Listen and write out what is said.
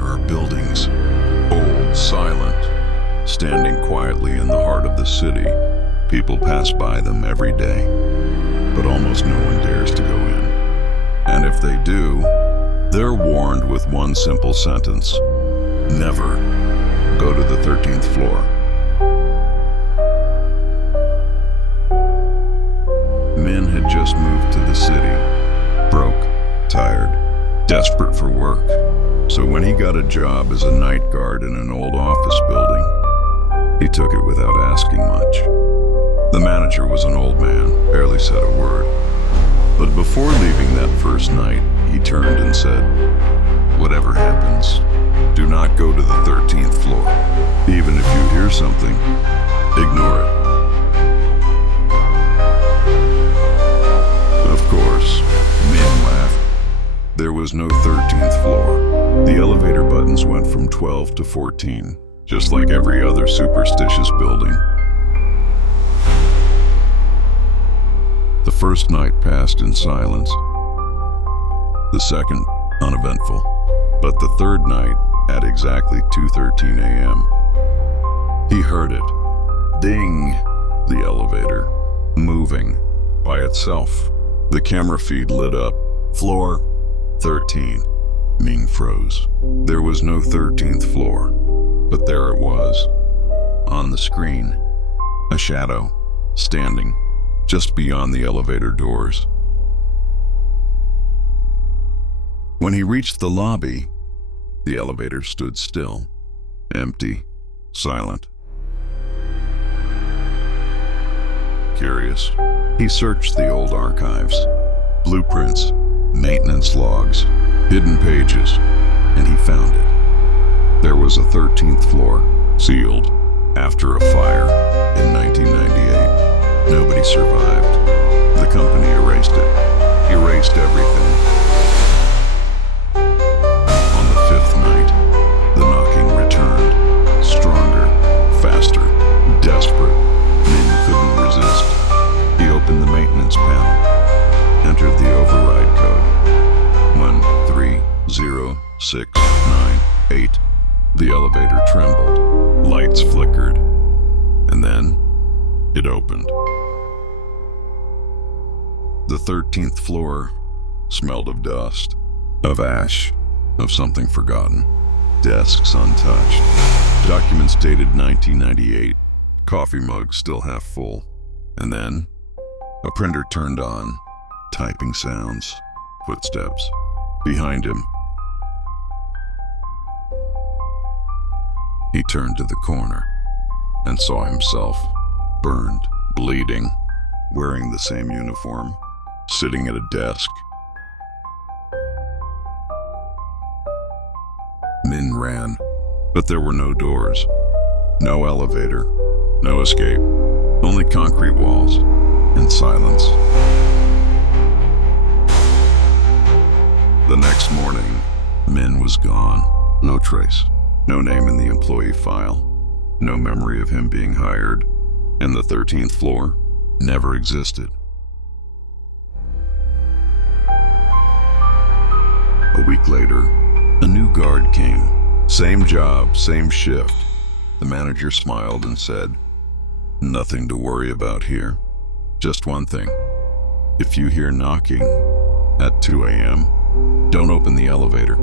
there are buildings, old, silent, standing quietly in the heart of the city. People pass by them every day, but almost no one dares to go in. And if they do, they're warned with one simple sentence: never go to the 13th floor. Min had just moved to the city, broke, tired, desperate for work. So when he got a job as a night guard in an old office building, he took it without asking much. The manager was an old man, barely said a word. But before leaving that first night, he turned and said, "Whatever happens, do not go to the 13th floor. Even if you hear something, ignore it." Of course, Min laughed. There was no 13th floor. The elevator buttons went from 12 to 14, just like every other superstitious building. The first night passed in silence. The second, uneventful. But the third night, at exactly 2:13 a.m., he heard it. Ding! The elevator, moving by itself. The camera feed lit up. Floor 13. Ming froze. There was no 13th floor, but there it was. On the screen, a shadow, standing just beyond the elevator doors. When he reached the lobby, the elevator stood still, empty, silent. Curious, he searched the old archives, blueprints, maintenance logs, hidden pages, and he found it. There was a 13th floor, sealed, after a fire in 1998. Nobody survived. The company erased it. Erased everything. On the fifth night, the knocking returned. Stronger, faster, desperate. Min couldn't resist. He opened the maintenance panel, entered the override code. 130698. The elevator trembled. Lights flickered. And then it opened. The 13th floor smelled of dust, of ash, of something forgotten. Desks untouched. Documents dated 1998. Coffee mug still half full. And then a printer turned on. Typing sounds. Footsteps. Behind him. He turned to the corner and saw himself, burned, bleeding, wearing the same uniform, sitting at a desk. Min ran, but there were no doors, no elevator, no escape, only concrete walls and silence. The next morning, Min was gone. No trace, no name in the employee file, no memory of him being hired, and the 13th floor never existed. A week later, a new guard came. Same job, same shift. The manager smiled and said, "Nothing to worry about here. Just one thing. If you hear knocking at 2 a.m., don't open the elevator.